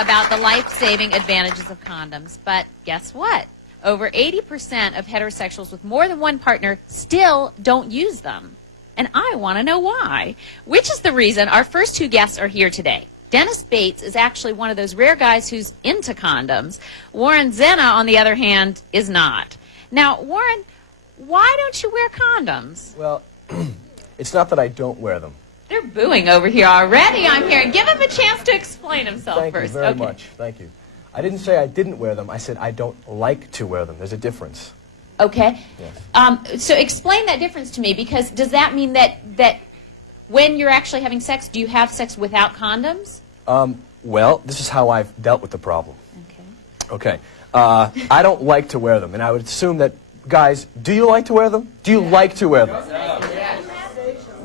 about the life-saving advantages of condoms, but guess what? Over 80% of heterosexuals with more than one partner still don't use them. And I want to know why. Which is the reason our first two guests are here today. Dennis Bates is actually one of those rare guys who's into condoms. Warren Zena, on the other hand, is not. Now, Warren, why don't you wear condoms? Well, it's not that I don't wear them. They're booing over here already, I'm hearing. Give him a chance to explain himself Thank first. you very much. Thank you. I didn't say I didn't wear them. I said I don't like to wear them. There's a difference. Okay. Yes. So explain that difference to me, because does that mean that when you're actually having sex, do you have sex without condoms? Well, this is how I've dealt with the problem. Okay. Okay. I don't like to wear them, and I would assume that, guys, do you like to wear them? Do you like to wear them?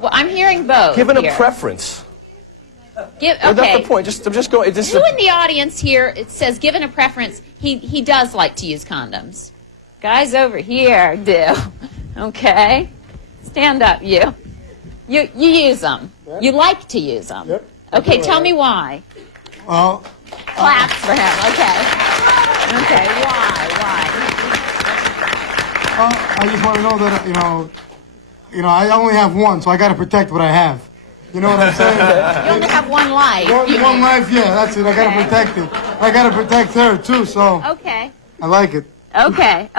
Well, I'm hearing both. Given here. a preference. Okay. That's the point. I'm just going. This Who in the audience here, it says, given a preference, he does like to use condoms? Guys over here do. Okay. Stand up, you. You use them. Yep. You like to use them. Yep. Okay, tell me why. Well, Claps for him. Okay. Okay, why? I just want to know that, I only have one, so I got to protect what I have. You know what I'm saying? You only have one life. One life, yeah, that's it. I got to protect it. I got to protect her, too, so Okay. I like it. Okay.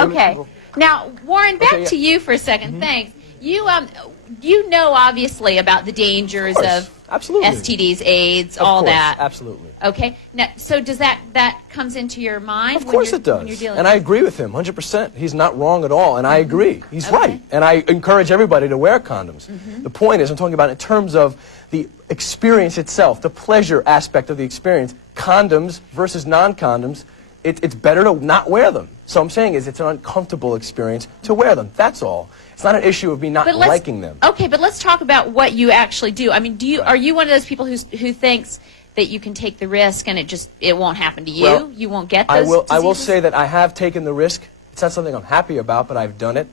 Now, Warren, back to you for a 2nd. Thanks. You know obviously about the dangers of absolutely. STDs, AIDS, Of all course, that. Absolutely. Okay. Now, so does that comes into your mind? Of course it does. When you're dealing And I agree with him 100%. He's not wrong at all, and I agree. He's right. And I encourage everybody to wear condoms. The point is, I'm talking about in terms of the experience itself, the pleasure aspect of the experience. Condoms versus non-condoms, it's better to not wear them. So I'm saying is it's an uncomfortable experience to wear them. That's all. It's not an issue of me not liking them. Okay, but let's talk about what you actually do. I mean, are you one of those people who thinks that you can take the risk and it won't happen to you? Well, you won't get those diseases? I will say that I have taken the risk. It's not something I'm happy about, but I've done it.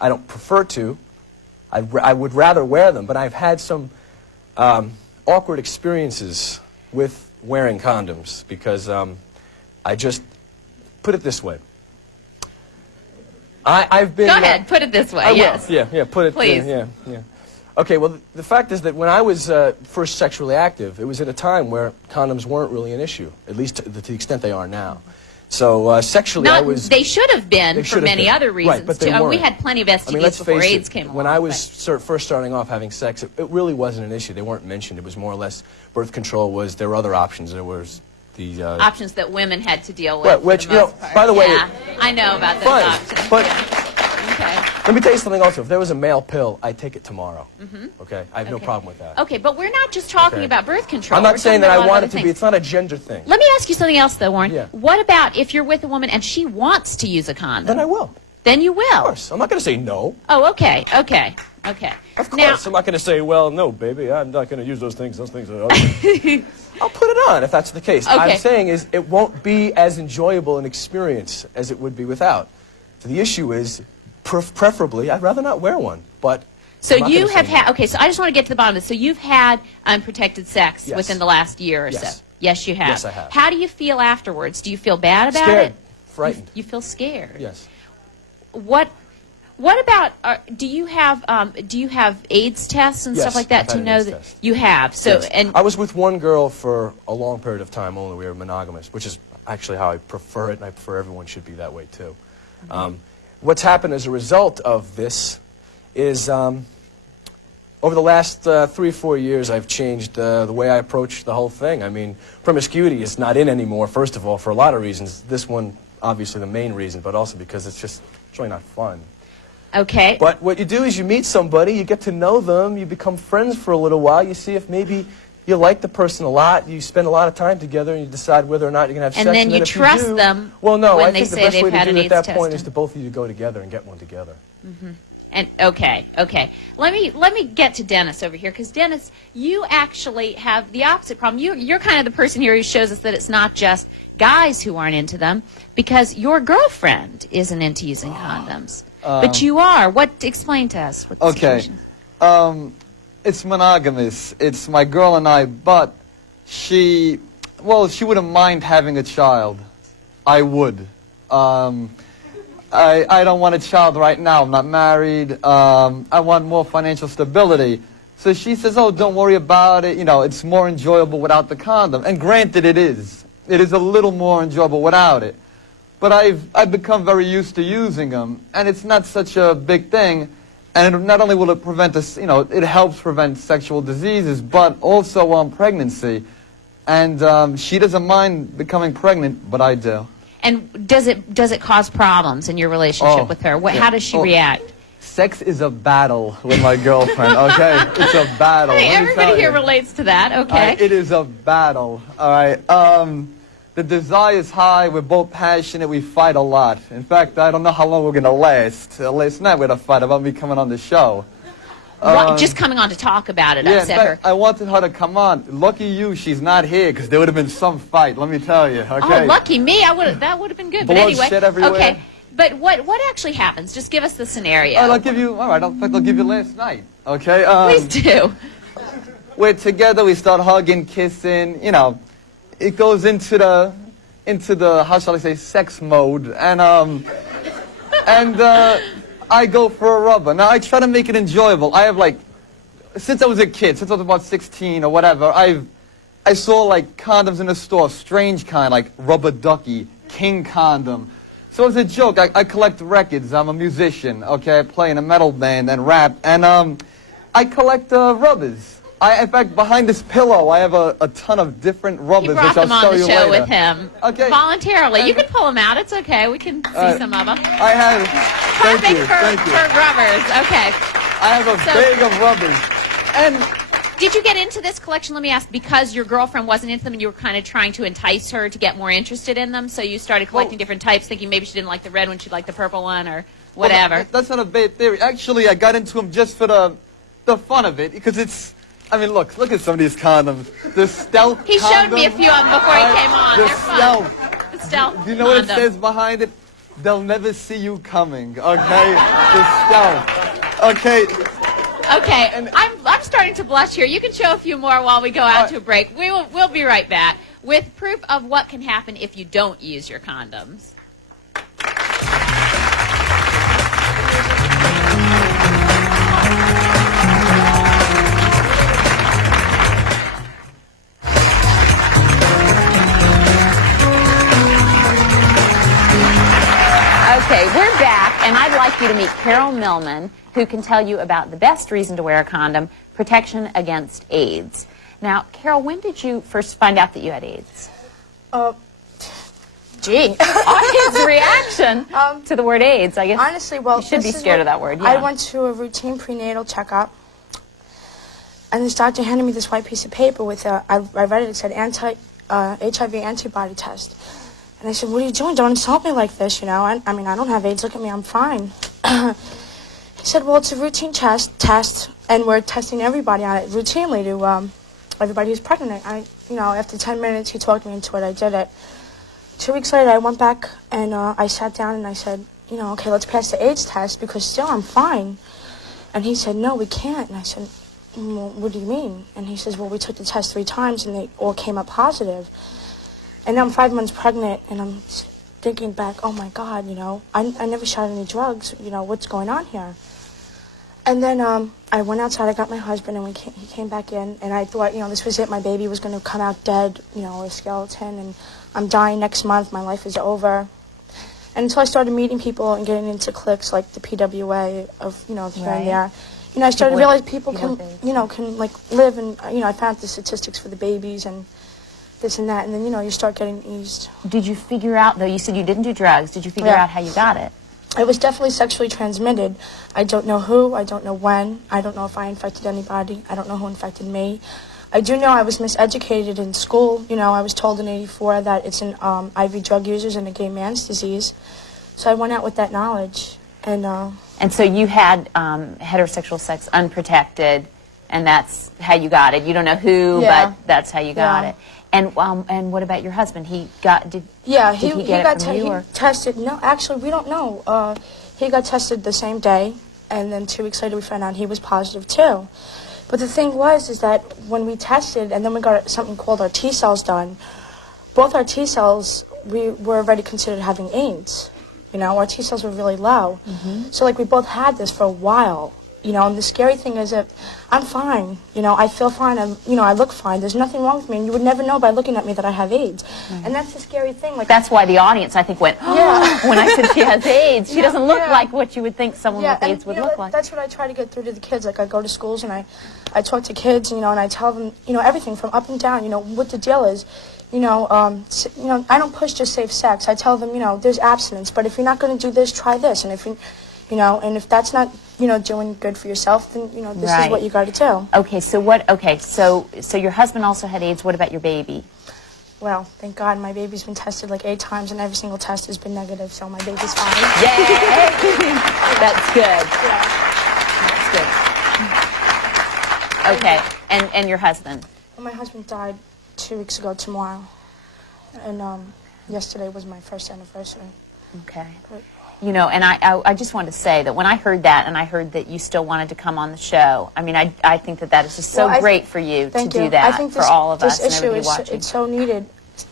I don't prefer to. I would rather wear them, but I've had some awkward experiences with wearing condoms because I just put it this way. I've been. Go ahead, put it this way. Yes. Yeah. Put it. Please. Yeah. Okay. Well, the fact is that when I was first sexually active, it was at a time where condoms weren't really an issue, at least to the extent they are now. So sexually, I was. They should have been for many other reasons right, but they too. weren't. We had plenty of STDs let's before face AIDS it, came along. When I was first starting off having sex, it really wasn't an issue. They weren't mentioned. It was more or less birth control was. There were other options. There was the options that women had to deal with. Right, which for the most part. by the way, yeah, I know about those fine, options. but. Yeah. Okay. Let me tell you something also. If there was a male pill, I'd take it tomorrow. Okay? I have no problem with that. Okay, but we're not just talking about birth control. I'm not We're saying talking that about a I lot want of it to other be. It's not a gender thing. Let me ask you something else, though, Warren. Yeah. What about if you're with a woman and she wants to use a condom? Then I will. Then you will. Of course. I'm not going to say no. Oh, okay. Of course. Now, I'm not going to say, well, no, baby, I'm not going to use those things. Those things are ugly. I'll put it on if that's the case. Okay. I'm saying is it won't be as enjoyable an experience as it would be without. So the issue is, preferably, I'd rather not wear one. But so you have had, okay, so I just want to get to the bottom of this. So you've had unprotected sex Yes. within the last year or Yes. so? Yes, you have. Yes, I have. How do you feel afterwards? Do you feel bad about Scared. it? Frightened. You feel scared? Yes. What about, do you have AIDS tests and Yes, stuff like that I've to had an know AIDS that test. you have? So, Yes. and I was with one girl for a long period of time only. We were monogamous, which is actually how I prefer it, and I prefer everyone should be that way too. What's happened as a result of this is over the last 3 or 4 years, I've changed the way I approach the whole thing. I mean, promiscuity is not in anymore, first of all, for a lot of reasons. This one, obviously, the main reason, but also because it's really not fun. okay. But what you do is you meet somebody, you get to know them, you become friends for a little while, you see if maybe you like the person a lot, you spend a lot of time together, and you decide whether or not you're going to have And sex. then you if trust do, them well, no, when I they think the say best they've way to had do an it at that AIDS point test. is to both of you go together and get one together. And okay. Let me get to Dennis over here, because Dennis, you actually have the opposite problem. You're kind of the person here who shows us that it's not just guys who aren't into them, because your girlfriend isn't into using condoms, but you are. Explain to us what the situation is. It's monogamous. It's my girl and I, but she Well, she wouldn't mind having a child. I would. I don't want a child right now. I'm not married. I want more financial stability. So she says, oh, don't worry about it. You know, it's more enjoyable without the condom. And granted, it is. It is a little more enjoyable without it. But I've become very used to using them, and it's not such a big thing. And not only will it prevent us, you know, it helps prevent sexual diseases, but also pregnancy. And she doesn't mind becoming pregnant, but I do. And does it cause problems in your relationship with her? How does she react? Sex is a battle with my girlfriend, okay? It's a battle. I mean, everybody here relates to that, okay? It is a battle, all right? The desire is high. We're both passionate. We fight a lot. In fact, I don't know how long we're going to last. Last night we had a fight about me coming on the show. Just coming on to talk about it, yeah, upset her. I wanted her to come on. Lucky you, she's not here, because there would have been some fight, let me tell you, okay? Oh, lucky me. That would have been good. But Blood, anyway, shit everywhere. okay. But what actually happens? Just give us the scenario. I'll give you, all right, in fact, I'll give you last night, okay? Please do. We're together, we start hugging, kissing, you know. It goes into the how shall I say, sex mode, and I go for a rubber. Now I try to make it enjoyable. I have since I was a kid, since I was about 16 or whatever, I saw like condoms in the store, strange kind, like rubber ducky, king condom. So as a joke, I collect records. I'm a musician, okay? I play in a metal band and rap, and I collect rubbers. In fact, behind this pillow, I have a ton of different rubbers, You brought which them I'll show on the you show later. with him. Okay. Voluntarily. You can pull them out. It's okay. We can see some of them. I have. Perfect Thank you. for rubbers. Okay. I have a bag of rubbers. And did you get into this collection, let me ask, because your girlfriend wasn't into them and you were kind of trying to entice her to get more interested in them? So you started collecting different types, thinking maybe she didn't like the red one, she'd like the purple one, or whatever. Well, that's not a bad theory. Actually, I got into them just for the fun of it, because it's. I mean, look at some of these condoms. The stealth He showed me a few of them before he came on. The They're fun. stealth. The stealth. Do you know what it condom. says behind it? They'll never see you coming, okay? The stealth. Okay. Okay, I'm starting to blush here. You can show a few more while we go out to a break. We'll be right back with proof of what can happen if you don't use your condoms. Okay, we're back, and I'd like you to meet Carol Millman, who can tell you about the best reason to wear a condom, protection against AIDS. Now, Carol, when did you first find out that you had AIDS? Gee. His reaction to the word AIDS, I guess. Honestly, well, you should be this is scared what- of that word. Yeah. I went to a routine prenatal checkup, and this doctor handed me this white piece of paper with I read it. It said HIV antibody test. And I said, "What are you doing? Don't insult me like this, you know. I mean, I don't have AIDS. Look at me. I'm fine." He said, "Well, it's a routine test, and we're testing everybody on it routinely to everybody who's pregnant." After 10 minutes, he talked me into it. I did it. 2 weeks later, I went back and I sat down and I said, "Okay, let's pass the AIDS test because still I'm fine." And he said, "No, we can't." And I said, "Well, what do you mean?" And he says, "Well, we took the test 3 times and they all came up positive." And now I'm 5 months pregnant, and I'm thinking back, oh my God, I never shot any drugs, what's going on here? And then I went outside, I got my husband, and he came back in, and I thought, this was it, my baby was going to come out dead, a skeleton, and I'm dying next month, my life is over. And until I started meeting people and getting into cliques like the PWA of, here and there, I started to realize people can live, and, I found the statistics for the babies, and this and that, and then, you start getting eased. Did you figure out, though, you said you didn't do drugs, did you figure out how you got it? It was definitely sexually transmitted. I don't know who, I don't know when, I don't know if I infected anybody, I don't know who infected me. I do know I was miseducated in school. I was told in '84 that it's an IV drug users and a gay man's disease. So I went out with that knowledge. And so you had heterosexual sex unprotected, and that's how you got it. You don't know who, but that's how you got it. And what about your husband? He got did he get it from you, or? Tested. No, actually, we don't know. He got tested the same day, and then 2 weeks later we found out he was positive too. But the thing is that when we tested, and then we got something called our T cells done, both our T cells, we were already considered having AIDS. You know, our T cells were really low. So, like, we both had this for a while. You know, and the scary thing is that I'm fine. You know, I feel fine. I look fine. There's nothing wrong with me. And you would never know by looking at me that I have AIDS. And that's the scary thing. Like, That's why the audience, I think, went, oh, when I said she has AIDS. She doesn't look like what you would think someone with AIDS would look like. That's what I try to get through to the kids. Like, I go to schools and I talk to kids, you know, and I tell them, you know, everything from up and down, you know, what the deal is. You know, I don't push just safe sex. I tell them, you know, there's abstinence, but if you're not going to do this, try this. And if you know, and if that's not, you know, doing good for yourself, then, you know, this is what you got to do. Okay, so your husband also had AIDS. What about your baby? Well, thank God my baby's been tested like 8 times, and every single test has been negative, so my baby's fine. Yay! That's good. Yeah. That's good. Okay, and your husband? Well, my husband died 2 weeks ago tomorrow, and yesterday was my first anniversary. Okay. But, you know, and I just wanted to say that when I heard that, and I heard that you still wanted to come on the show, I mean, I think that is just so great for you to do that I think for all of us and issue everybody is watching. it's so needed.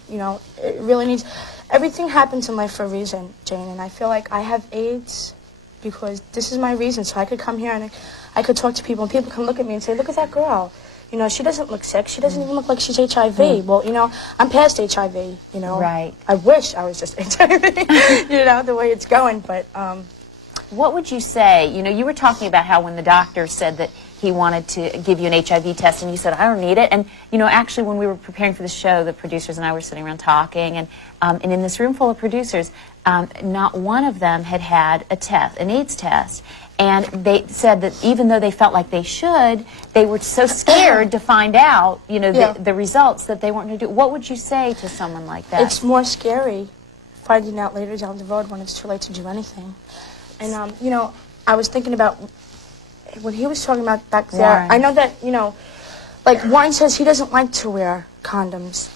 You know, it really needs. Everything happens in life for a reason, Jane, and I feel like I have AIDS because this is my reason. So I could come here and I could talk to people, and people can look at me and say, "Look at that girl. You know, she doesn't look sick. She doesn't even look like she's HIV. Well, you know, I'm past HIV, you know. Right. I wish I was just HIV, you know, the way it's going. But what would you say? You know, you were talking about how when the doctor said that he wanted to give you an HIV test, and you said, I don't need it. And, you know, actually, when we were preparing for the show, the producers and I were sitting around talking, and in this room full of producers, not one of them had had a test, an AIDS test. And they said that even though they felt like they should, they were so scared to find out, you know, the results that they weren't going to do. What would you say to someone like that? it's more scary finding out later down the road when it's too late to do anything. And, you know, I was thinking about when he was talking about back there. Warren. I know that, you know, like Warren says he doesn't like to wear condoms.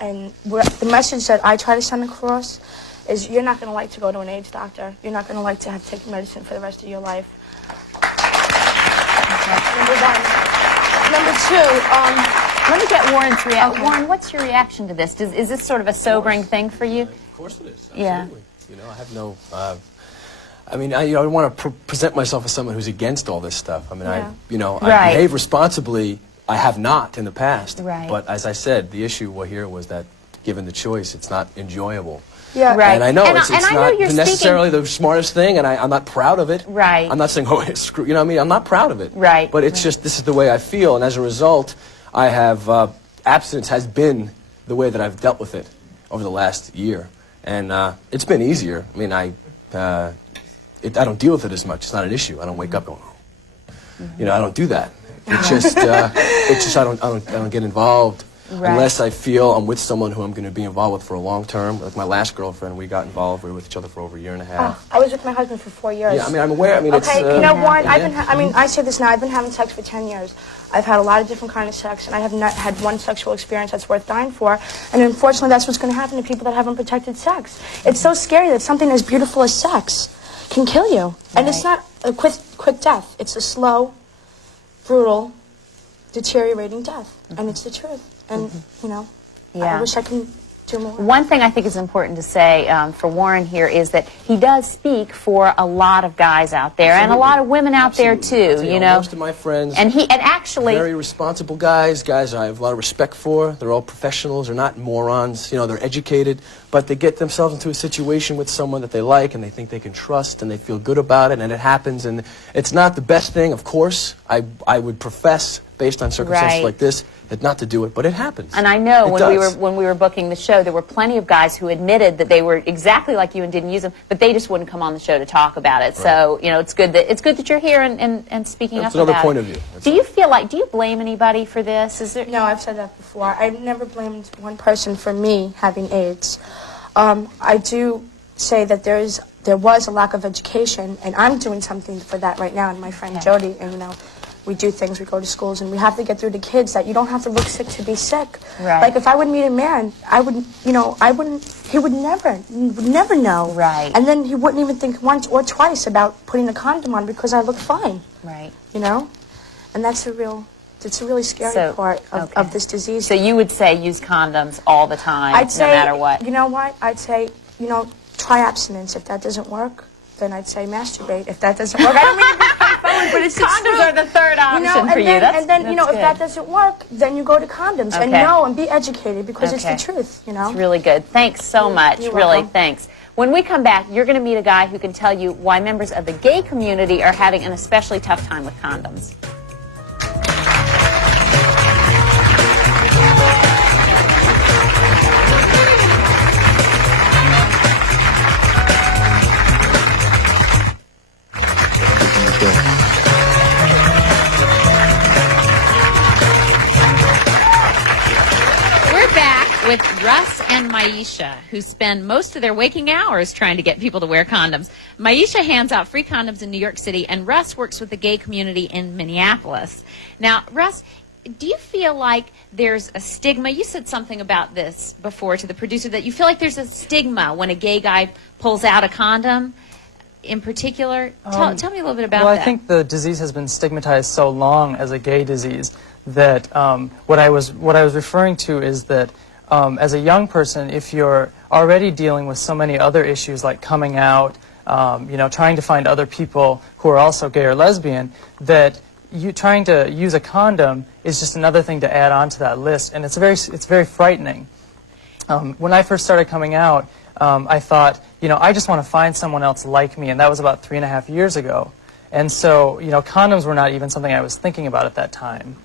And the message that I try to send across is you're not going to like to go to an AIDS doctor. You're not going to like to have to take medicine for the rest of your life. Number one. Number two, let me get Warren's reaction. Warren, what's your reaction to this? Is this sort of a sobering thing for you? Of course it is. Yeah. Absolutely. You know, I have no. I mean, I don't want to present myself as someone who's against all this stuff. I mean, I behave responsibly. I have not in the past. Right. But as I said, the issue here was that given the choice, it's not enjoyable. yeah. Right. And I know it's I know not you're necessarily the smartest thing, and I'm not proud of it. Right. I'm not saying, oh, screw, you know what I mean? I'm not proud of it. Right. But it's just, this is the way I feel, and as a result, I have, abstinence has been the way that I've dealt with it over the last year. And it's been easier. I mean, I don't deal with it as much. It's not an issue. I don't wake up going, you know, I don't do that. It's just, I don't get involved. Right. Unless I feel I'm with someone who I'm going to be involved with for a long term. Like my last girlfriend, we got involved. We were with each other for over a year and a half. I was with my husband for 4 years. Yeah, I mean, I'm aware. I mean, Okay, it's... you know, Warren, yeah. I say this now, I've been having sex for 10 years. I've had a lot of different kind of sex, and I have not had one sexual experience that's worth dying for. And unfortunately, that's what's going to happen to people that haven't protected sex. It's so scary that something as beautiful as sex can kill you. And it's not a quick death. It's a slow, brutal, deteriorating death. And it's the truth. And, you know, I wish I could do more. One thing I think is important to say for Warren here is that he does speak for a lot of guys out there and a lot of women out there too. You know, most of my friends, and actually very responsible guys I have a lot of respect for. They're all professionals. They're not morons. You know, they're educated, but they get themselves into a situation with someone that they like and they think they can trust and they feel good about it, and it happens. And it's not the best thing, of course. I would profess, based on circumstances like this, that not to do it, but it happens. And I know when we were booking the show, there were plenty of guys who admitted that they were exactly like you and didn't use them, but they just wouldn't come on the show to talk about it. Right. So, you know, it's good that you're here and speaking up about it. That's another point of view. Do you feel like, do you blame anybody for this? Is there? No, I've said that before. I've never blamed one person for me having AIDS. I do say that there was a lack of education, and I'm doing something for that right now. And my friend Jody, and you know, we do things. We go to schools, and we have to get through to kids that you don't have to look sick to be sick. Right. Like if I would meet a man, he would never know. Right. And then he wouldn't even think once or twice about putting a condom on because I look fine. Right. You know, and that's a real It's a really scary So, part of, okay. of this disease. So you would say use condoms all the time, I'd say, no matter what. You know what? I'd say, try abstinence. If that doesn't work, then I'd say masturbate. If that doesn't work, I don't mean to be straightforward, but it's the Condoms truth. are the third option for you. And then, That's if good. that doesn't work, then you go to condoms and Okay. know and be educated because it's Okay. the truth. It's really good. Thanks so much. You're Really, welcome. thanks. When we come back, you're going to meet a guy who can tell you why members of the gay community are having an especially tough time with condoms. We're back with Russ and Maisha, who spend most of their waking hours trying to get people to wear condoms. Maisha hands out free condoms in New York City, and Russ works with the gay community in Minneapolis. Now, Russ, do you feel like there's a stigma? You said something about this before to the producer, that you feel like there's a stigma when a gay guy pulls out a condom in particular. Tell me a little bit about well, that. I think the disease has been stigmatized so long as a gay disease that what I was referring to is that as a young person, if you're already dealing with so many other issues like coming out, trying to find other people who are also gay or lesbian, that you trying to use a condom is just another thing to add on to that list, and it's very frightening. When I first started coming out, I thought, I just want to find someone else like me, and that was about 3.5 years ago. And so, condoms were not even something I was thinking about at that time.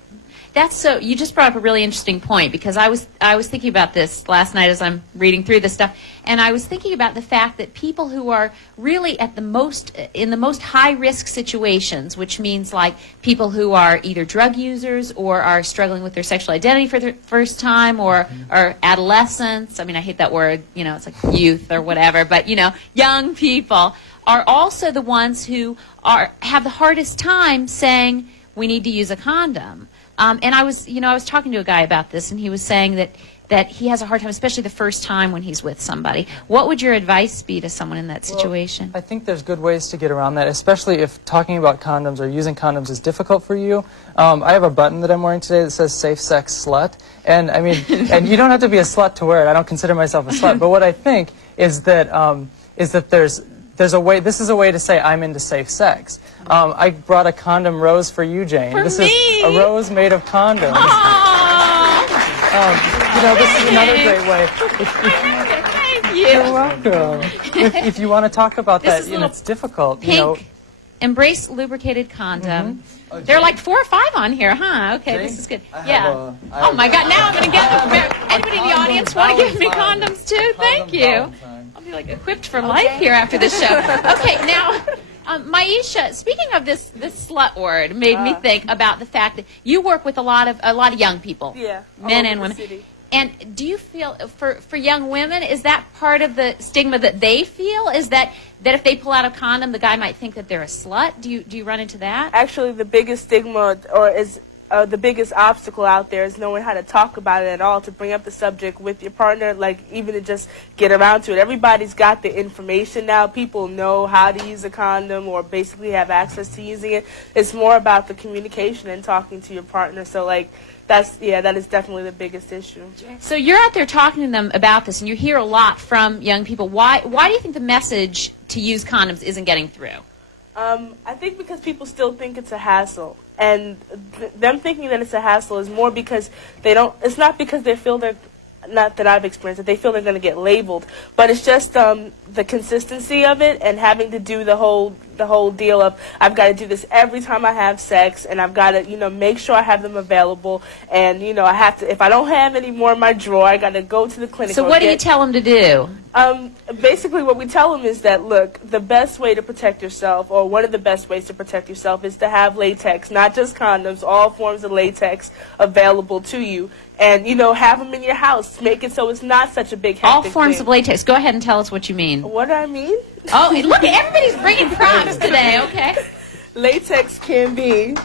You just brought up a really interesting point, because I was thinking about this last night as I'm reading through this stuff, and I was thinking about the fact that people who are really in the most high risk situations, which means like people who are either drug users or are struggling with their sexual identity for the first time, or adolescents. I mean, I hate that word, it's like youth or whatever, but young people are also the ones who have the hardest time saying we need to use a condom. And I was talking to a guy about this, and he was saying that he has a hard time, especially the first time when he's with somebody. What would your advice be to someone in that situation? Well, I think there's good ways to get around that, especially if talking about condoms or using condoms is difficult for you. I have a button that I'm wearing today that says "Safe Sex Slut," and I mean, and you don't have to be a slut to wear it. I don't consider myself a slut, but what I think is that there's a way. This is a way to say I'm into safe sex. I brought a condom rose for you, Jane. This is a rose made of condoms. This is another great way. Thank you. You're welcome. If you want to talk about This that, is a little it's difficult. Pink Embrace lubricated condom. There are like 4 or 5 on here, huh? Okay, this is good. Yeah. Oh my God! Now I'm going to get them. Anybody in the audience want to give me condoms too? Thank you. I'll be like equipped for life here after this show. Okay, now, Maisha, speaking of this slut word, made me think about the fact that you work with a lot of young people, men and women. And do you feel for young women, is that part of the stigma that they feel? Is that if they pull out a condom, the guy might think that they're a slut? Do you run into that? Actually, the biggest stigma the biggest obstacle out there is knowing how to talk about it at all, to bring up the subject with your partner, like even to just get around to it. Everybody's got the information now. People know how to use a condom or basically have access to using it. It's more about the communication and talking to your partner. So that is definitely the biggest issue. So you're out there talking to them about this, and you hear a lot from young people. Why do you think the message to use condoms isn't getting through? I think because people still think it's a hassle. And them thinking that it's a hassle is more because it's not because they feel not that I've experienced it, they feel they're going to get labeled, but it's just the consistency of it and having to do the whole deal of I've got to do this every time I have sex, and I've got to make sure I have them available, and I have to, if I don't have any more in my drawer, I got to go to the clinic. So what do you tell them to do? Basically what we tell them is that, look, the best way to protect yourself, or one of the best ways to protect yourself, is to have latex, not just condoms, all forms of latex available to you. And, have them in your house. Make it so it's not such a big hectic All forms thing. of latex. Go ahead and tell us what you mean. What do I mean? Oh, look, everybody's bringing props today, okay? Latex can be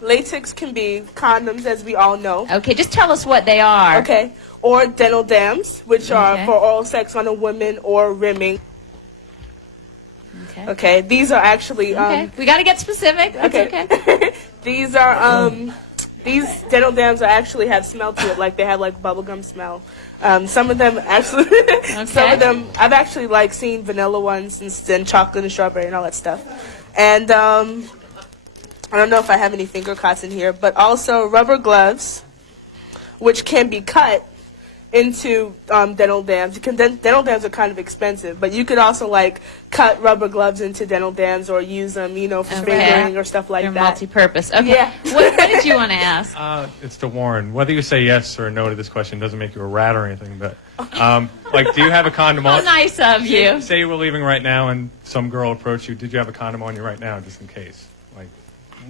condoms, as we all know. Okay, just tell us what they are. Okay. Or dental dams, which are for oral sex on a woman, or rimming. Okay. Okay. These are actually... Okay. We got to get specific. That's okay. These are these dental dams are actually have smell to it, like they have like bubblegum smell. Some of them actually, some of them I've actually like seen vanilla ones and chocolate and strawberry and all that stuff. And I don't know if I have any finger cots in here, but also rubber gloves, which can be cut into dental dams. Dental dams are kind of expensive, but you could also like cut rubber gloves into dental dams or use them, you know, for fingering or stuff like They're that. multi-purpose. Okay. Yeah. What did you want to ask? It's to Warren. Whether you say yes or no to this question doesn't make you a rat or anything, but like, do you have a condom How on? nice of you. Say you were leaving right now and some girl approached you. Did you have a condom on you right now, just in case? Like,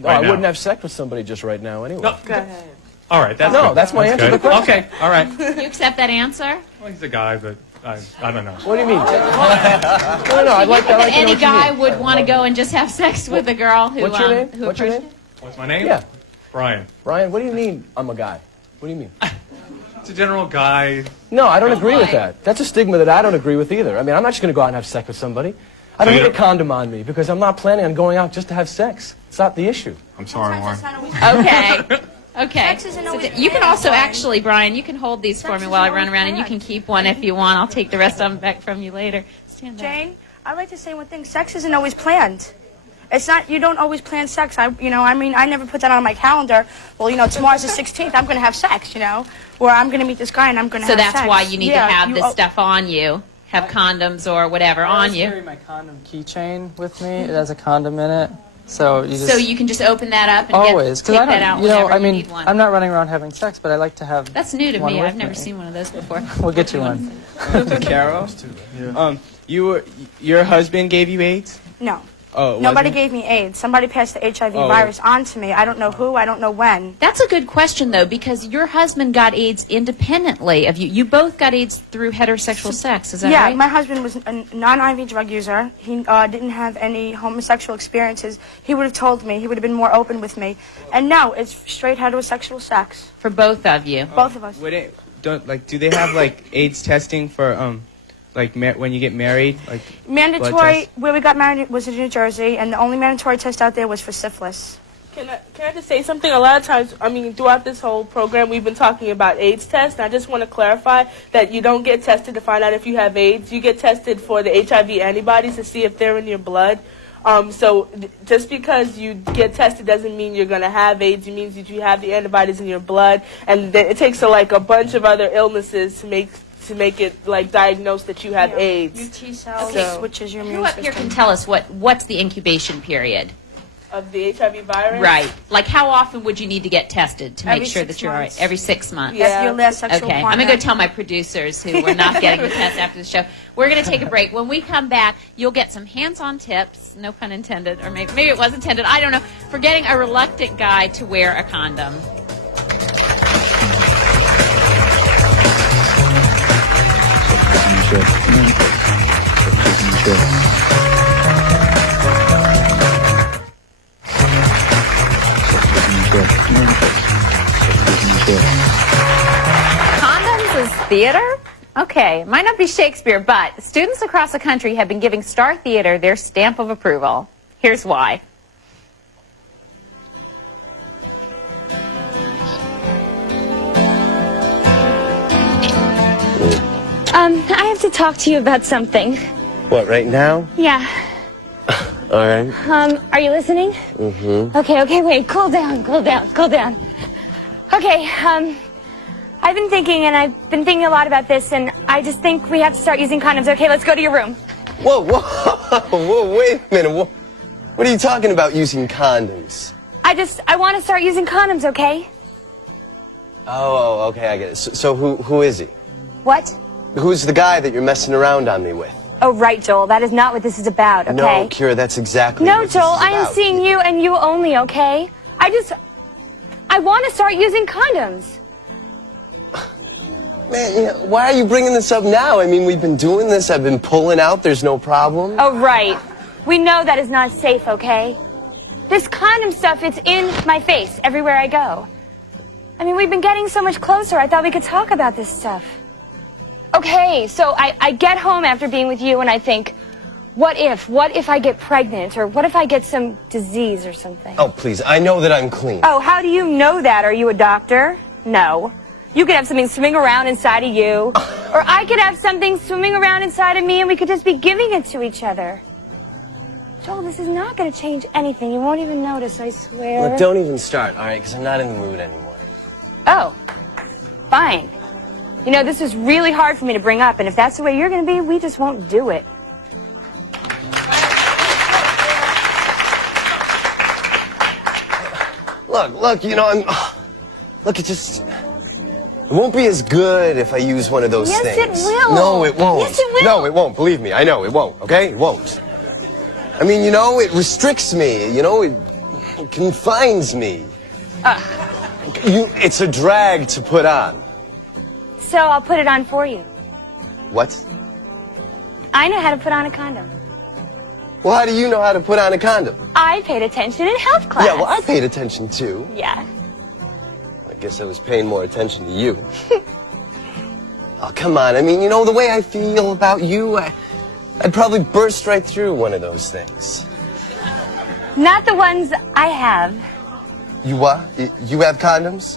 No, right I now? wouldn't have sex with somebody just right now anyway. No. Go ahead. All right, that's No, good. that's my answer to good. the question. Okay, all right. You accept that answer? Well, he's a guy, but I don't know. What do you mean? no, I'd like to know Any what you guy mean. would want to go and just have sex with a girl who. What's your name? Who What's your approached name? What's my name? Yeah. Brian. Brian, what do you mean I'm a guy? What do you mean? It's a general guy. No, I don't agree with why? that. That's a stigma that I don't agree with either. I mean, I'm not just going to go out and have sex with somebody. I don't So need a you're- condom on me because I'm not planning on going out just to have sex. It's not the issue. I'm sorry, Warren. Okay. Okay. Sex isn't So always you can planned, also Brian. actually, Brian, you can hold these for Sex me while I isn't run always around, and you can planned. keep one if you want. I'll take the rest of them back from you later. Stand up. Jane, I'd like to say one thing. Sex isn't always planned. It's not, you don't always plan sex. I never put that on my calendar. Well, tomorrow's the 16th, I'm going to have sex, or I'm going to meet this guy and I'm going to So have sex. that's why you need to have this oh, stuff on you. Have condoms or whatever I on always you. carry my condom keychain with me. It has a condom in it. So you just So you can just open that up and always, take I that out don't, whenever I you mean, need one. I'm not running around having sex, but I like to have. That's new to one me. with I've never me. seen one of those before. We'll get you one. Carol, your husband gave you AIDS? No. Oh, Nobody wasn't? gave me AIDS. Somebody passed the HIV Oh. virus on to me. I don't know who, I don't know when. That's a good question, though, because your husband got AIDS independently of you. You both got AIDS through heterosexual sex. Is that Yeah, right? my husband was a non-IV drug user. He didn't have any homosexual experiences. He would have told me. He would have been more open with me. And no, it's straight heterosexual sex. For both of you. Both of us. Do they have like AIDS testing for when you get married? Like Mandatory, blood tests? where we got married was in New Jersey, and the only mandatory test out there was for syphilis. Can I just say something? A lot of times, throughout this whole program, we've been talking about AIDS tests, and I just want to clarify that you don't get tested to find out if you have AIDS. You get tested for the HIV antibodies to see if they're in your blood. Just because you get tested doesn't mean you're going to have AIDS. It means that you have the antibodies in your blood, and it takes a bunch of other illnesses to make it diagnosed that you have AIDS. Your T cells, So- which is your Who immune up here system. can tell us what's the incubation period? Of the HIV virus? Right. Like, how often would you need to get tested to make Every sure 6 that you're all right? months. Every 6 months. Yeah. That's your last sexual Okay, I'm going partner. to go tell my producers who were not getting the test after the show. We're going to take a break. When we come back, you'll get some hands-on tips, no pun intended, or maybe it was intended, I don't know, for getting a reluctant guy to wear a condom. Condoms is theater? Okay, might not be Shakespeare, but students across the country have been giving Star Theater their stamp of approval. Here's why. I have to talk to you about something. What, right now? Yeah. All right. Are you listening? Mm-hmm. Okay, wait, cool down. Okay, I've been thinking a lot about this, and I just think we have to start using condoms. Okay, let's go to your room. Whoa, wait a minute. What are you talking about using condoms? I want to start using condoms, okay? Oh, okay, I get it. So who is he? What? Who's the guy that you're messing around on me with? Oh, right, Joel, that is not what this is about, okay? No, Kira, that's exactly No, what Joel, this is I am about. seeing you and you only, okay? I want to start using condoms. Man, why are you bringing this up now? I mean, we've been doing this. I've been pulling out. There's no problem. Oh, right. We know that is not safe, okay? This condom stuff, it's in my face everywhere I go. I mean, we've been getting so much closer. I thought we could talk about this stuff. Okay, so I get home after being with you and I think, What if I get pregnant, or what if I get some disease or something? Oh, please, I know that I'm clean. Oh, how do you know that? Are you a doctor? No. You could have something swimming around inside of you, or I could have something swimming around inside of me, and we could just be giving it to each other. Joel, this is not going to change anything. You won't even notice, I swear. Look, don't even start, all right? Because I'm not in the mood anymore. Oh, fine. You know, this is really hard for me to bring up, and if that's the way you're going to be, we just won't do it. Look, you know, look, it won't be as good if I use one of those things. Yes, it will. No, it won't. Yes, it will. No, it won't. Believe me, I know it won't, okay? It won't. I mean, you know, it restricts me, you know, it confines me. It's a drag to put on. So I'll put it on for you. What? I know how to put on a condom. Well, how do you know how to put on a condom? I paid attention in health class. Yeah, well, I paid attention too. Yeah. I guess I was paying more attention to you. Oh, come on. I mean, you know, the way I feel about you, I'd probably burst right through one of those things. Not the ones I have. You what? You have condoms?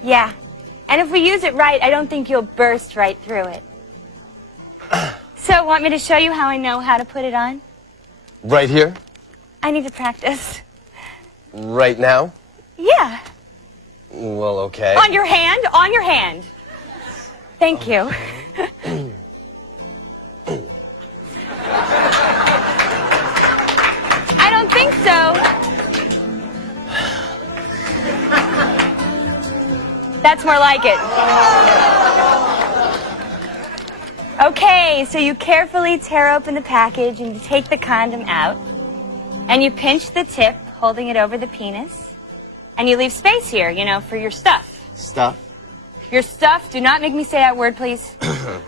Yeah. And if we use it right, I don't think you'll burst right through it. So, want me to show you how I know how to put it on? Right here? I need to practice. Right now? Yeah. Well, okay. On your hand? On your hand. Thank you. I don't think so. That's more like it. Okay, so you carefully tear open the package and you take the condom out. And you pinch the tip, holding it over the penis. And you leave space here, you know, for your stuff. Stuff? Your stuff. Do not make me say that word, please.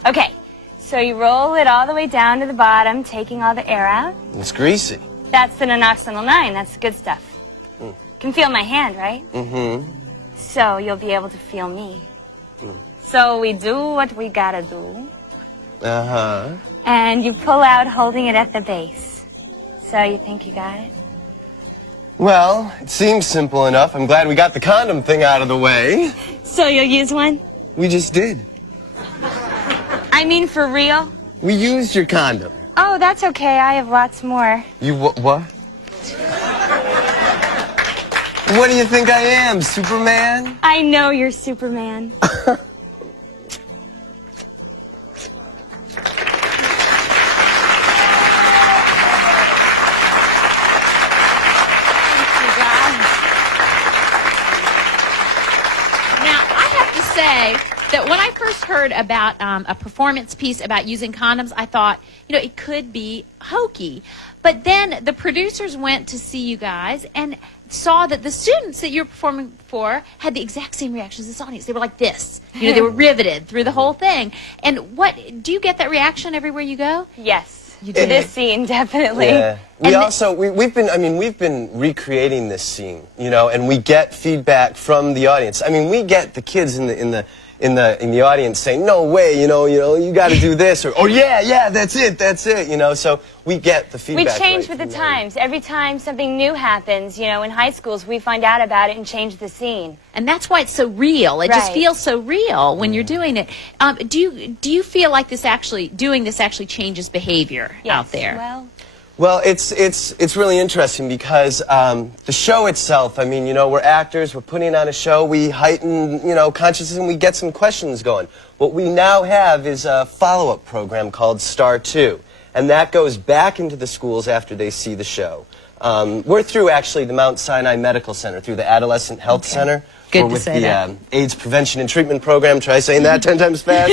Okay, so you roll it all the way down to the bottom, taking all the air out. It's greasy. That's the Nanoxynol 9. That's the good stuff. You can feel my hand, right? Mm-hmm. So you'll be able to feel me. So we do what we gotta do. Uh-huh. And you pull out holding it at the base. So you think you got it? Well, it seems simple enough. I'm glad we got the condom thing out of the way. So you'll use one? We just did. I mean, for real? We used your condom. Oh, that's okay. I have lots more. You what? What do you think I am, Superman? I know you're Superman. Say that when I first heard about a performance piece about using condoms, I thought, you know, it could be hokey. But then the producers went to see you guys and saw that the students that you were performing for had the exact same reactions as this audience. They were like this. You know, they were riveted through the whole thing. And do you get that reaction everywhere you go? Yes. You do. This scene, definitely. Yeah. We've been recreating this scene, you know, and we get feedback from the audience. I mean, we get the kids in the audience saying, "No way, you know, you got to do this," or yeah, that's it, you know. So we get the feedback. We change with the times. Every time something new happens, you know, in high schools, we find out about it and change the scene. And that's why it's so real. It just feels so real when you're doing it. Do you feel like doing this actually changes behavior out there? Well, it's really interesting because the show itself, I mean, you know, we're actors, we're putting on a show, we heighten, you know, consciousness and we get some questions going. What we now have is a follow-up program called Star 2, and that goes back into the schools after they see the show. We're through, actually, the Mount Sinai Medical Center, through the Adolescent Health Center. Good we're to with say the that. AIDS Prevention and Treatment Program. Try saying that 10 times fast.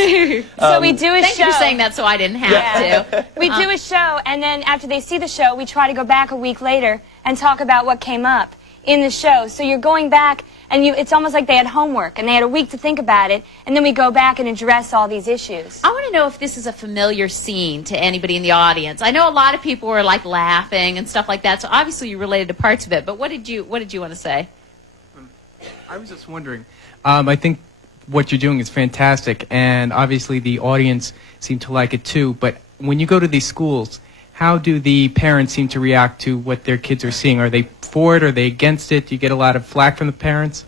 So we do a show. Thank you for saying that so I didn't have to. We do a show, and then after they see the show, we try to go back a week later and talk about what came up in the show. So you're going back, and it's almost like they had homework, and they had a week to think about it, and then we go back and address all these issues. I want to know if this is a familiar scene to anybody in the audience. I know a lot of people were like laughing and stuff like that, so obviously you related to parts of it, but what did you want to say? I was just wondering, I think what you're doing is fantastic, and obviously the audience seemed to like it too, but when you go to these schools, how do the parents seem to react to what their kids are seeing? Are they for it? Are they against it? Do you get a lot of flack from the parents?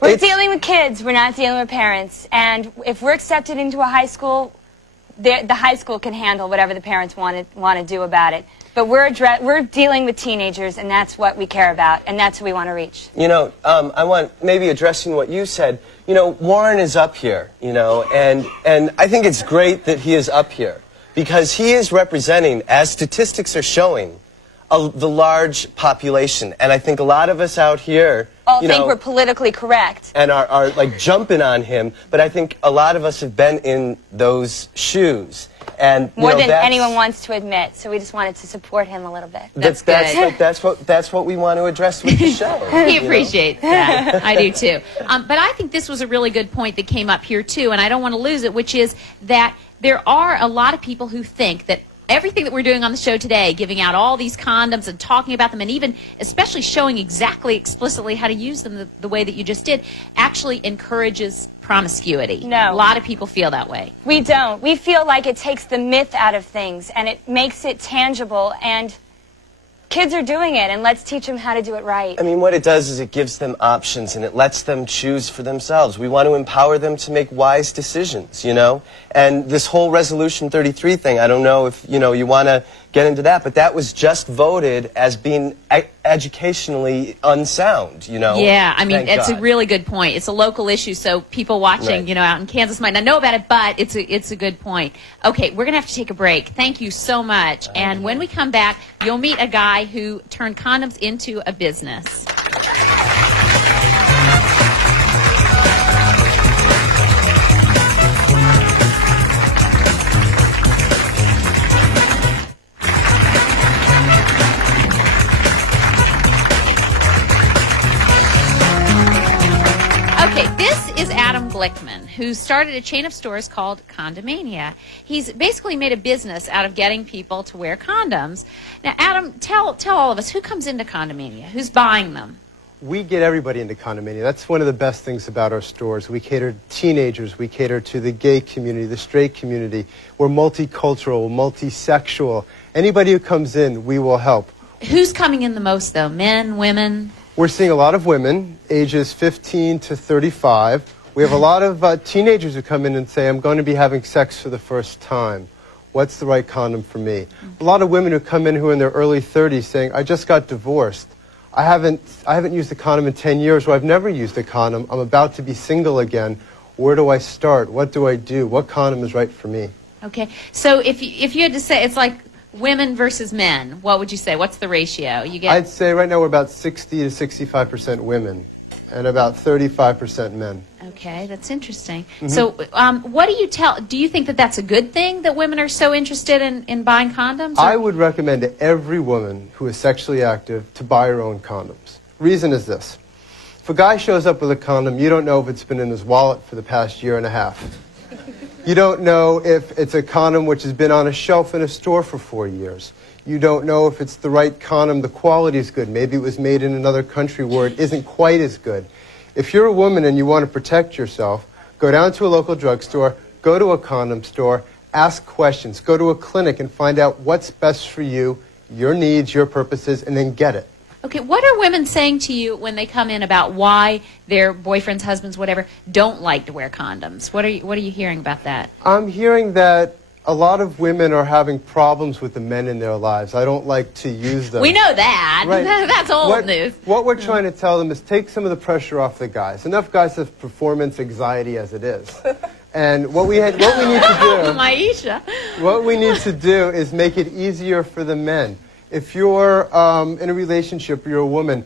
We're dealing with kids. We're not dealing with parents. And if we're accepted into a high school, the high school can handle whatever the parents want to do about it. But we're dealing with teenagers, and that's what we care about, and that's who we want to reach. You know, I want maybe addressing what you said. You know, Warren is up here, you know, and I think it's great that he is up here because he is representing, as statistics are showing, the large population. And I think a lot of us out here think we're politically correct. And are like jumping on him, but I think a lot of us have been in those shoes. And More than anyone wants to admit, so we just wanted to support him a little bit. That's good. That's what we want to address with the show. He appreciates that. I do too. But I think this was a really good point that came up here too, and I don't want to lose it, which is that there are a lot of people who think that everything that we're doing on the show today, giving out all these condoms and talking about them and even especially showing exactly explicitly how to use them the way that you just did, actually encourages promiscuity. No. A lot of people feel that way. We don't. We feel like it takes the myth out of things and it makes it tangible, and kids are doing it, and let's teach them how to do it right. I mean, what it does is it gives them options and it lets them choose for themselves. We want to empower them to make wise decisions, you know? And this whole Resolution 33 thing, I don't know if, you know, you want to get into that, but that was just voted as being educationally unsound, you know? Yeah, I mean, Thank it's God. a really good point. It's a local issue, so people watching, Right. you know, out in Kansas might not know about it, but it's a good point. Okay, we're going to have to take a break. Thank you so much. And when we come back, you'll meet a guy who turned condoms into a business. Okay, this is Adam Glickman, who started a chain of stores called Condomania. He's basically made a business out of getting people to wear condoms. Now, Adam, tell all of us, who comes into Condomania? Who's buying them? We get everybody into Condomania. That's one of the best things about our stores. We cater to teenagers. We cater to the gay community, the straight community. We're multicultural, multisexual. Anybody who comes in, we will help. Who's coming in the most, though? Men, women? We're seeing a lot of women, ages 15 to 35. We have a lot of teenagers who come in and say, I'm going to be having sex for the first time. What's the right condom for me? A lot of women who come in who are in their early 30s saying, I just got divorced. I haven't used a condom in 10 years, or I've never used a condom. I'm about to be single again. Where do I start? What do I do? What condom is right for me? Okay, so if you had to say, it's like women versus men, what would you say? What's the ratio? You get? I'd say right now we're about 60 to 65% women and about 35% men. Okay, that's interesting. So what do you do you think that that's a good thing that women are so interested in buying condoms? I would recommend to every woman who is sexually active to buy her own condoms. Reason is this. If a guy shows up with a condom, you don't know if it's been in his wallet for the past year and a half. You don't know if it's a condom which has been on a shelf in a store for 4 years. You don't know if it's the right condom, the quality is good. Maybe it was made in another country where it isn't quite as good. If you're a woman and you want to protect yourself, go down to a local drugstore, go to a condom store, ask questions, go to a clinic and find out what's best for you, your needs, your purposes, and then get it. Okay, what are women saying to you when they come in about why their boyfriends, husbands, whatever, don't like to wear condoms? What are you hearing about that? I'm hearing that a lot of women are having problems with the men in their lives. I don't like to use them. We know that. Right. That's old news. What we're trying to tell them is take some of the pressure off the guys. Enough guys have performance anxiety as it is. And what we need to do, Maisha. what we need to do is make it easier for the men. If you're in a relationship, you're a woman,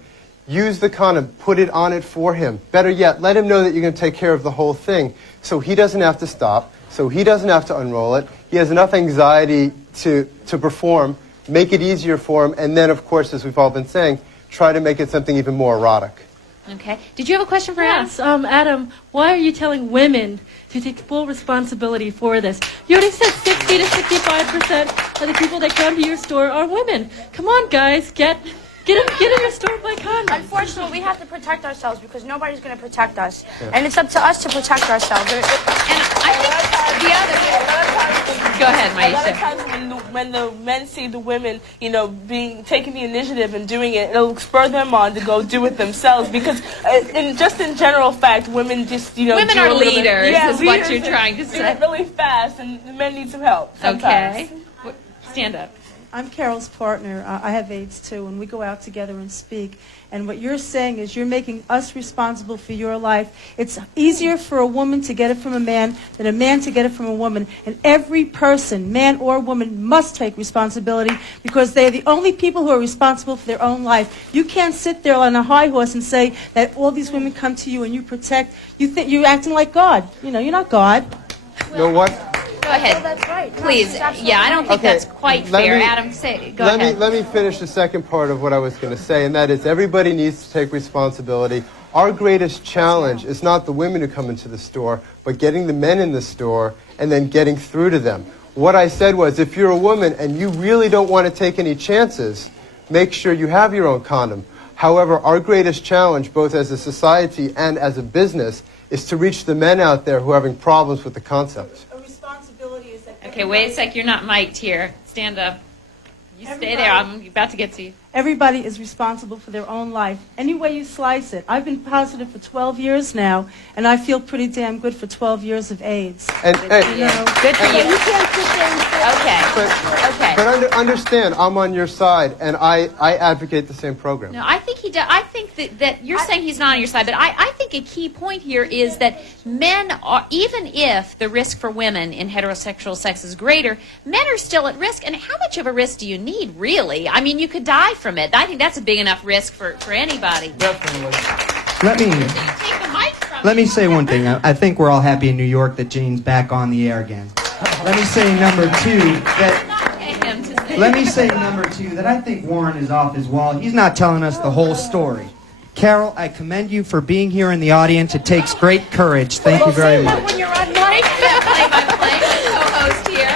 use the condom, put it on it for him. Better yet, let him know that you're going to take care of the whole thing so he doesn't have to stop, so he doesn't have to unroll it. He has enough anxiety to perform, make it easier for him, and then, of course, as we've all been saying, try to make it something even more erotic. Okay. Did you have a question for Adam? Yes, Adam, why are you telling women to take full responsibility for this? You already said 60 to 65% of the people that come to your store are women. Come on, guys, get Get in a store and buy condoms. Unfortunately, we have to protect ourselves because nobody's going to protect us. And it's up to us to protect ourselves. And I think the other... Go ahead, A lot of Maisha. times when the men see the women, taking the initiative and doing it, it'll spur them on to go do it themselves. Because, in general fact, women just, Women do are a little bit- leaders, yeah, is what leaders you're trying to do say. it really fast, and the men need some help. Sometimes. Okay. Stand up. I'm Carol's partner. I have AIDS too, and we go out together and speak. And what you're saying is you're making us responsible for your life. It's easier for a woman to get it from a man than a man to get it from a woman. And every person, man or woman, must take responsibility because they're the only people who are responsible for their own life. You can't sit there on a high horse and say that all these women come to you and you protect. You think you're acting like God. You're not God. You know what? Go ahead. That's right. Please. Yeah, I don't think Okay, that's quite let fair. me- Adam, go ahead. Let me finish the second part of what I was going to say, and that is everybody needs to take responsibility. Our greatest challenge is not the women who come into the store, but getting the men in the store and then getting through to them. What I said was, if you're a woman and you really don't want to take any chances, make sure you have your own condom. However, our greatest challenge, both as a society and as a business, is to reach the men out there who are having problems with the concept. Okay, wait a sec. You're not mic'd here. Stand up. You stay there. I'm about to get to you. Everybody is responsible for their own life. Any way you slice it. I've been positive for 12 years now, and I feel pretty damn good for 12 years of AIDS. And, Good for you. You can't sit there and say, Okay. But understand, I'm on your side, and I advocate the same program. No, I think he does. I think that you're saying he's not on your side, but I think a key point here is that men are, even if the risk for women in heterosexual sex is greater, men are still at risk. And how much of a risk do you need, really? I mean, you could die from it. I think that's a big enough risk for anybody. Definitely. Let me say one thing. I think we're all happy in New York that Gene's back on the air again. Let me say number two that I think Warren is off his wall. He's not telling us the whole story. Carol, I commend you for being here in the audience. It takes great courage. Thank you very much. When you're on mic. Co-host here.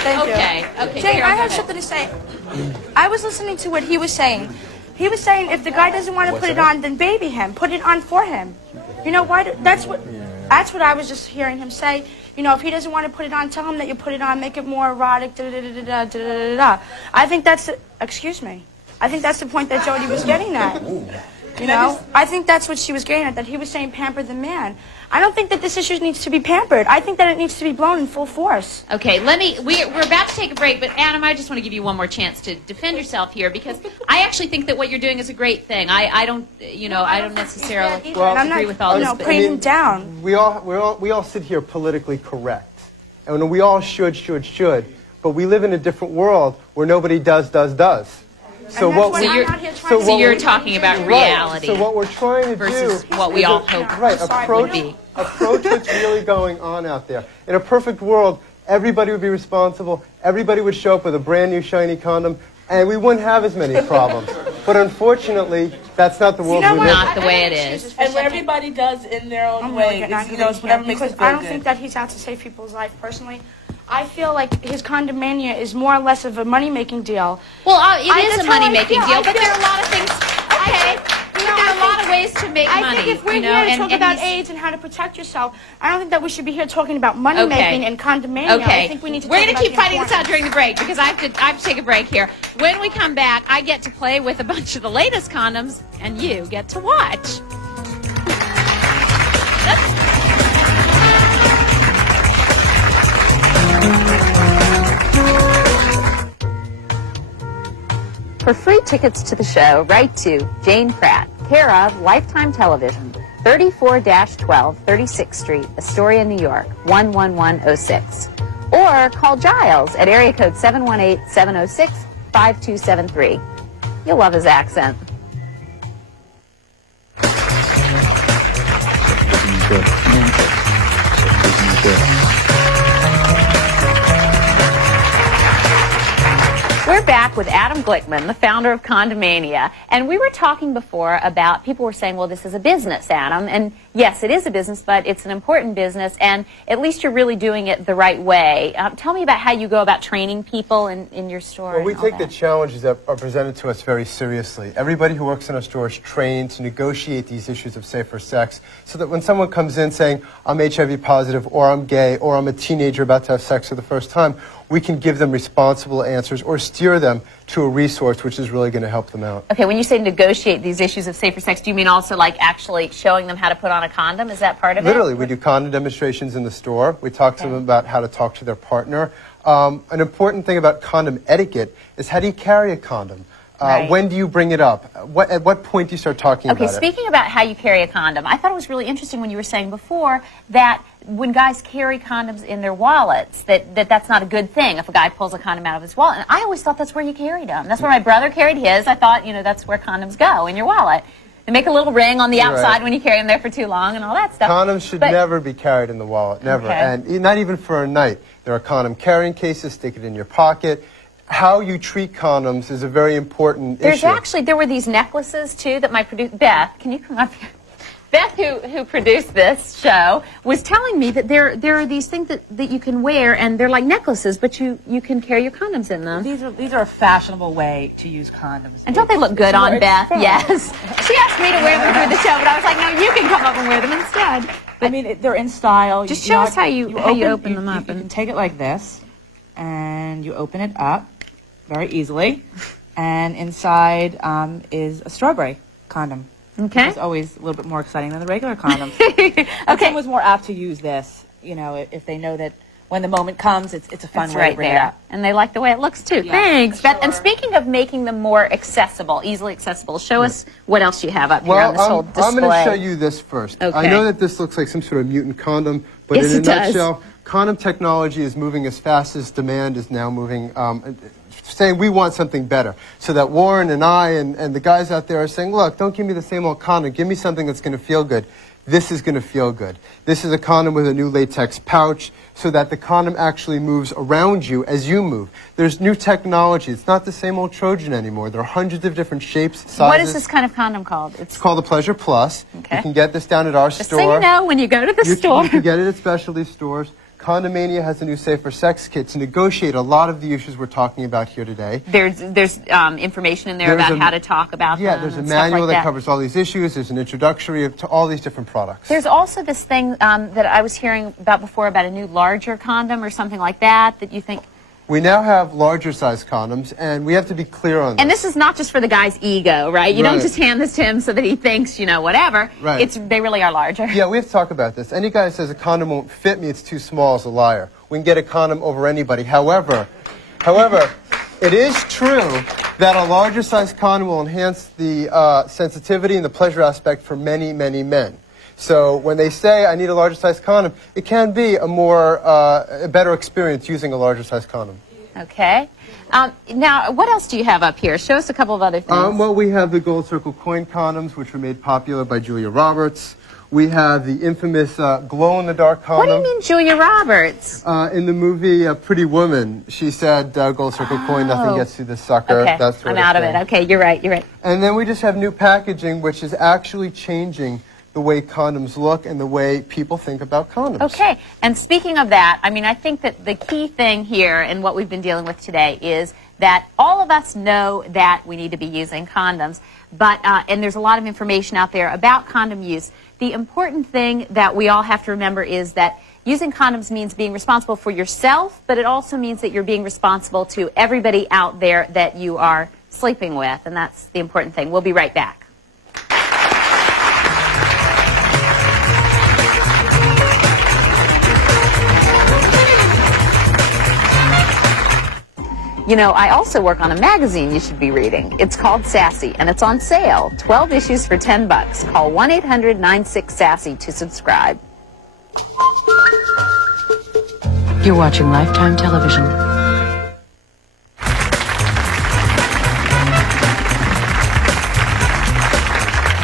Thank you. Okay. Jane, Carol, I go have ahead. something to say. I was listening to what he was saying. He was saying if the guy doesn't want to put it on, then baby him. Put it on for him. You know why? That's what I was just hearing him say. If he doesn't want to put it on, tell him that you put it on, make it more erotic. I think that's excuse me. I think that's the point that Jody was getting at. I think that's what she was getting at, that he was saying pamper the man. I don't think that this issue needs to be pampered. I think that it needs to be blown in full force. Okay, we're about to take a break, but Adam, I just want to give you one more chance to defend yourself here because I actually think that what you're doing is a great thing. I don't necessarily agree with all this. But putting him down. We all sit here politically correct, and we all should, but we live in a different world where nobody does. So you're talking about reality. So what we're trying to versus do what we all hope approach what's really going on out there. In a perfect world, everybody would be responsible. Everybody would show up with a brand new shiny condom, and we wouldn't have as many problems. But unfortunately, that's not the world we live in. Not the way it is. And what everybody does in their own way, it's whatever makes them feel I don't good. think that he's out to save people's life personally. I feel like his condomania is more or less of a money-making deal. Well, it is that's a how I money-making feel. deal, I but feel- there are a lot of things. Okay, there are a lot of ways to make money. I think if we're here to talk about AIDS and how to protect yourself, I don't think that we should be here talking about money-making and condomania. Okay. I think we need to We're talk going to about keep the fighting this out importance. during the break because I have to take a break here. When we come back, I get to play with a bunch of the latest condoms, and you get to watch. For free tickets to the show, write to Jane Pratt, care of Lifetime Television, 34-12 36th Street, Astoria, New York, 11106. Or call Giles at area code 718-706-5273. You'll love his accent. We're back with Adam Glickman, the founder of Condomania, and we were talking before about people were saying, well, this is a business, Adam, and yes, it is a business, but it's an important business, and at least you're really doing it the right way. Tell me about how you go about training people in your store. Well, we and all take the that. challenges that are presented to us very seriously. Everybody who works in our store is trained to negotiate these issues of safer sex, so that when someone comes in saying, I'm HIV positive, or I'm gay, or I'm a teenager about to have sex for the first time, we can give them responsible answers or steer them to a resource which is really going to help them out. Okay, when you say negotiate these issues of safer sex, do you mean also like actually showing them how to put on a condom? Is that part of Literally, it? we do condom demonstrations in the store. We talk to them about how to talk to their partner. An important thing about condom etiquette is how do you carry a condom? Right. When do you bring it up? At what point do you start talking Okay, about it? speaking about how you carry a condom, I thought it was really interesting when you were saying before that when guys carry condoms in their wallets, that's not a good thing if a guy pulls a condom out of his wallet. And I always thought that's where you carried them. That's where my brother carried his. I thought, that's where condoms go, in your wallet. They make a little ring on the outside Right. when you carry them there for too long and all that stuff. Condoms should never be carried in the wallet, never. Okay. And not even for a night. There are condom carrying cases, stick it in your pocket. How you treat condoms is a very important issue. There were these necklaces too that my producer, Beth, can you come up here? Beth, who produced this show, was telling me that there are these things that you can wear, and they're like necklaces, but you can carry your condoms in them. These are a fashionable way to use condoms. And don't they look good on Beth? Yes. She asked me to wear them through the show, but I was like, no, you can come up and wear them instead. I mean, they're in style. Just show us how you open them up. You can take it like this, and you open it up very easily, and inside is a strawberry condom. Okay. It's always a little bit more exciting than the regular condom. Okay. Someone's more apt to use this, if they know that when the moment comes, it's a fun It's way right to bring there. it up. And they like the way it looks too. Yeah, Thanks, Beth. And speaking of making them more accessible, easily accessible, show us what else you have up here on this whole display. I'm going to show you this first. Okay. I know that this looks like some sort of mutant condom, but Yes, in a it does. nutshell, condom technology is moving as fast as demand is now moving, saying we want something better. So that Warren and I and the guys out there are saying, look, don't give me the same old condom. Give me something that's going to feel good. This is going to feel good. This is a condom with a new latex pouch so that the condom actually moves around you as you move. There's new technology. It's not the same old Trojan anymore. There are hundreds of different shapes, sizes. What is this kind of condom called? It's called the Pleasure Plus. Okay. You can get this down at our Just store. so you know, when you go to the store. You can get it at specialty stores. Condomania has a new safer sex kit to negotiate a lot of the issues we're talking about here today. There's information in there about how to talk about them. Yeah, there's a and stuff manual like that covers all these issues. There's an introductory to all these different products. There's also this thing that I was hearing about before about a new larger condom or something like that you think. We now have larger size condoms, and we have to be clear on this. And this is not just for the guy's ego, right? You don't Right. just hand this to him so that he thinks, whatever. Right. They really are larger. Yeah, we have to talk about this. Any guy who says a condom won't fit me, it's too small, is a liar. We can get a condom over anybody. However, it is true that a larger size condom will enhance the sensitivity and the pleasure aspect for many, many men. So when they say, I need a larger size condom, it can be a better experience using a larger size condom. Okay. Now, what else do you have up here? Show us a couple of other things. Well, we have the Gold Circle coin condoms, which were made popular by Julia Roberts. We have the infamous glow-in-the-dark condom. What do you mean, Julia Roberts? In the movie Pretty Woman, she said, Gold Circle coin, nothing gets through the sucker. Okay, That sort I'm out of thing. it. Okay, you're right. And then we just have new packaging, which is actually changing the way condoms look and the way people think about condoms. Okay, and speaking of that, I think that the key thing here and what we've been dealing with today is that all of us know that we need to be using condoms, but and there's a lot of information out there about condom use. The important thing that we all have to remember is that using condoms means being responsible for yourself, but it also means that you're being responsible to everybody out there that you are sleeping with, and that's the important thing. We'll be right back. I also work on a magazine you should be reading. It's called Sassy, and it's on sale. 12 issues for $10. Call 1-800-96-SASSY to subscribe. You're watching Lifetime Television.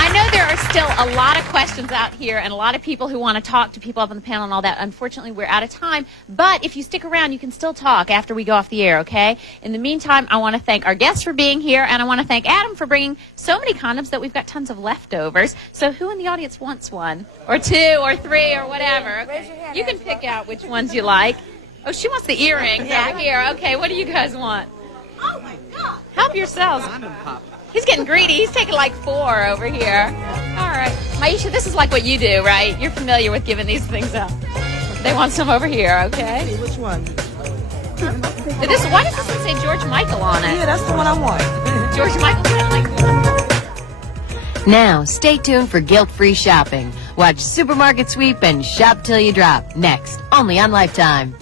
I know there are still a lot of questions out here and a lot of people who want to talk to people up on the panel and all that. Unfortunately, we're out of time. But if you stick around, you can still talk after we go off the air, okay? In the meantime, I want to thank our guests for being here, and I want to thank Adam for bringing so many condoms that we've got tons of leftovers. So who in the audience wants one? Or two, or three, or whatever? Raise your hand, You can Angela. pick out which ones you like. Oh, she wants the earrings over here. Okay, what do you guys want? Oh, my God. Help yourselves. He's getting greedy. He's taking like 4 over here. All right. Maisha, this is like what you do, right? You're familiar with giving these things up. They want some over here, okay? Which one? Why does this one say George Michael on it? Yeah, that's the one I want. George Michael? Now, stay tuned for guilt-free shopping. Watch Supermarket Sweep and Shop Till You Drop next, only on Lifetime.